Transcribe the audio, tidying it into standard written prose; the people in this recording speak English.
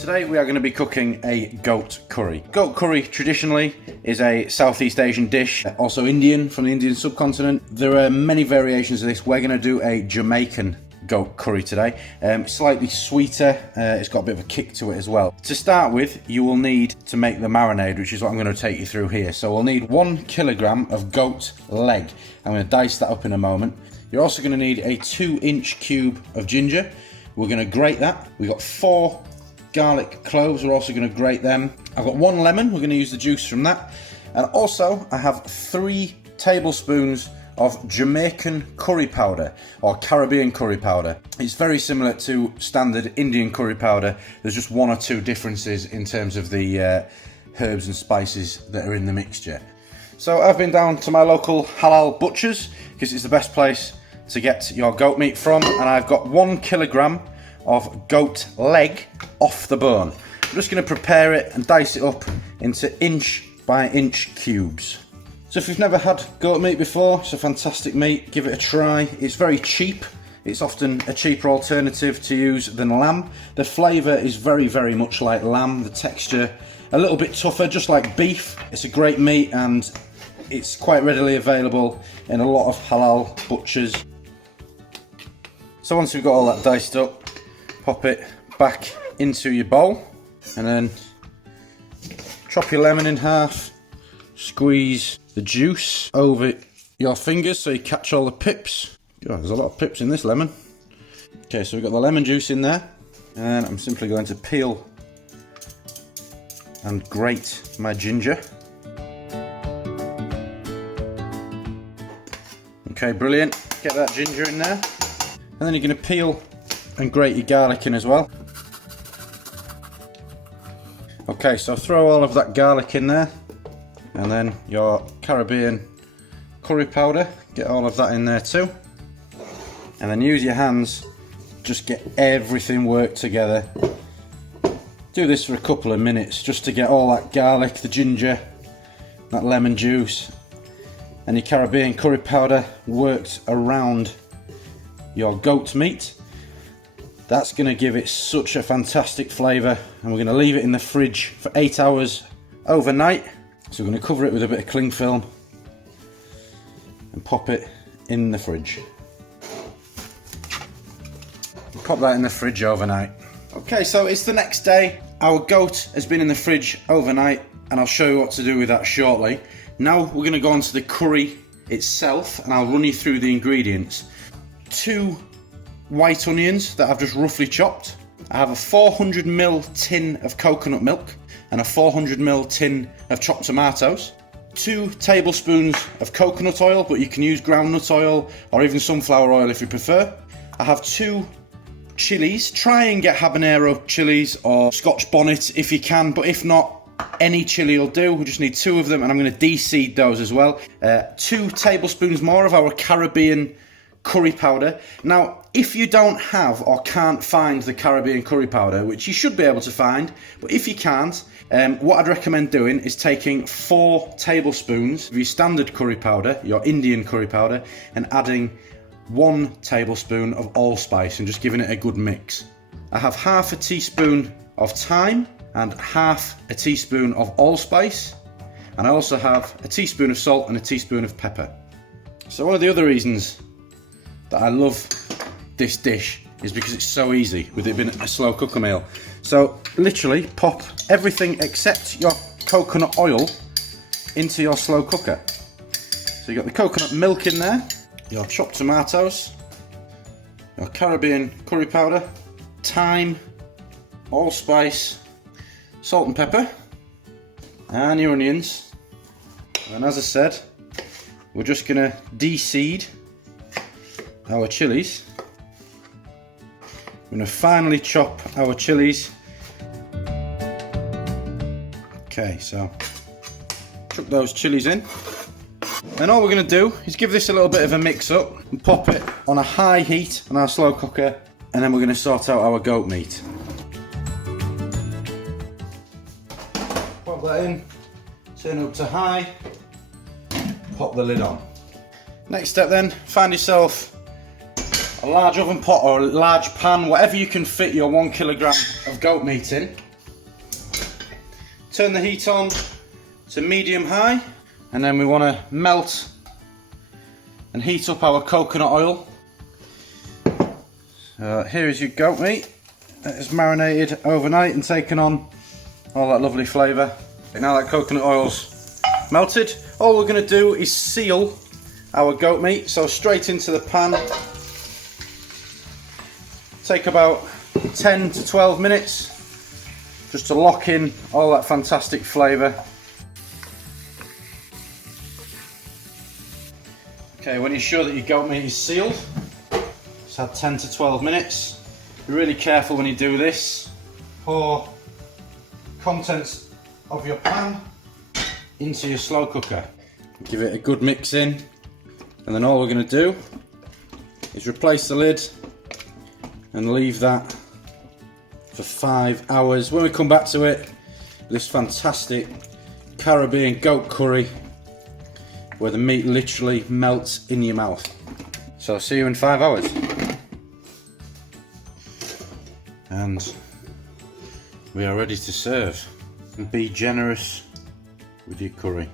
Today we are going to be cooking a goat curry. Goat curry traditionally is a Southeast Asian dish, also Indian, from the Indian subcontinent. There are many variations of this. We're going to do a Jamaican goat curry today. Slightly sweeter, it's got a bit of a kick to it as well. To start with, you will need to make the marinade, which is what I'm going to take you through here. So we'll need 1 kilogram of goat leg. I'm going to dice that up in a moment. You're also going to need a 2-inch cube of ginger. We're going to grate that. We've got 4 garlic cloves, we're also going to grate them. I've got 1 lemon, we're going to use the juice from that. And also I have 3 tablespoons of Jamaican curry powder, or Caribbean curry powder. It's very similar to standard Indian curry powder. There's just 1 or 2 differences in terms of the herbs and spices that are in the mixture. So I've been down to my local halal butchers, because it's the best place to get your goat meat from, and I've got 1 kilogram of goat leg off the bone. I'm just going to prepare it and dice it up into 1 by 1 inch cubes. So if you've never had goat meat before, it's a fantastic meat, give it a try. It's very cheap. It's often a cheaper alternative to use than lamb. The flavour is very, very much like lamb. The texture a little bit tougher, just like beef. It's a great meat and it's quite readily available in a lot of halal butchers. So once we've got all that diced up, pop it back into your bowl and then chop your lemon in half, squeeze the juice over your fingers so you catch all the pips. God, there's a lot of pips in this lemon. Okay, so we've got the lemon juice in there, and I'm simply going to peel and grate my ginger. Okay, brilliant. Get that ginger in there, and then you're going to peel and grate your garlic in as well. Okay, so throw all of that garlic in there, and then your Caribbean curry powder, get all of that in there too, and then use your hands, just get everything worked together. Do this for a couple of minutes just to get all that garlic, the ginger, that lemon juice and your Caribbean curry powder worked around your goat meat. That's going to give it such a fantastic flavour, and we're going to leave it in the fridge for 8 hours overnight. So we're going to cover it with a bit of cling film and pop it in the fridge. Pop that in the fridge overnight. Okay, so it's the next day. Our goat has been in the fridge overnight, and I'll show you what to do with that shortly. Now we're going to go on to the curry itself, and I'll run you through the ingredients. 2 white onions that I've just roughly chopped. I have a 400ml tin of coconut milk and a 400ml tin of chopped tomatoes. 2 tablespoons of coconut oil, but you can use groundnut oil or even sunflower oil if you prefer. I have 2 chilies. Try and get habanero chilies or Scotch bonnet if you can, but if not, any chili will do. We just need 2 of them, and I'm going to de-seed those as well. 2 tablespoons more of our Caribbean curry powder. Now, if you don't have or can't find the Caribbean curry powder, which you should be able to find, but if you can't, what I'd recommend doing is taking 4 tablespoons of your standard curry powder, your Indian curry powder, and adding 1 tablespoon of ALLSPICE and just giving it a good mix. I have half a teaspoon of thyme and half a teaspoon of ALLSPICE, and I also have a teaspoon of salt and a teaspoon of pepper. So one of the other reasons that I love this dish is because it's so easy, with it being a slow cooker meal. So literally pop everything except your coconut oil into your slow cooker. So you've got the coconut milk in there, your chopped tomatoes, your Caribbean curry powder, thyme, ALLSPICE, salt and pepper, and your onions. And as I said, we're just going to de-seed our chilies. I'm going to finely chop our chilies. Okay, so chuck those chilies in. Then all we're going to do is give this a little bit of a mix up and pop it on a high heat on our slow cooker, and then we're going to sort out our goat meat. Pop that in, turn up to high, pop the lid on. Next step then, find yourself a large oven pot or a large pan, whatever you can fit your 1 kilogram of goat meat in. turn the heat on to medium high, and then we want to melt and heat up our coconut oil. So here is your goat meat that is marinated overnight and taken on all that lovely flavour. Now that coconut oil's melted, all we're going to do is seal our goat meat, so straight into the pan. Take about 10 to 12 minutes just to lock in all that fantastic flavour. Okay, when you're sure that your goat meat is sealed, just add 10 to 12 minutes. Be really careful when you do this. Pour contents of your pan into your slow cooker. Give it a good mix in, and then all we're going to do is replace the lid and leave that for 5 hours. When we come back to it, this fantastic Caribbean goat curry where the meat literally melts in your mouth. So I'll see you in 5 hours. And we are ready to serve. And be generous with your curry.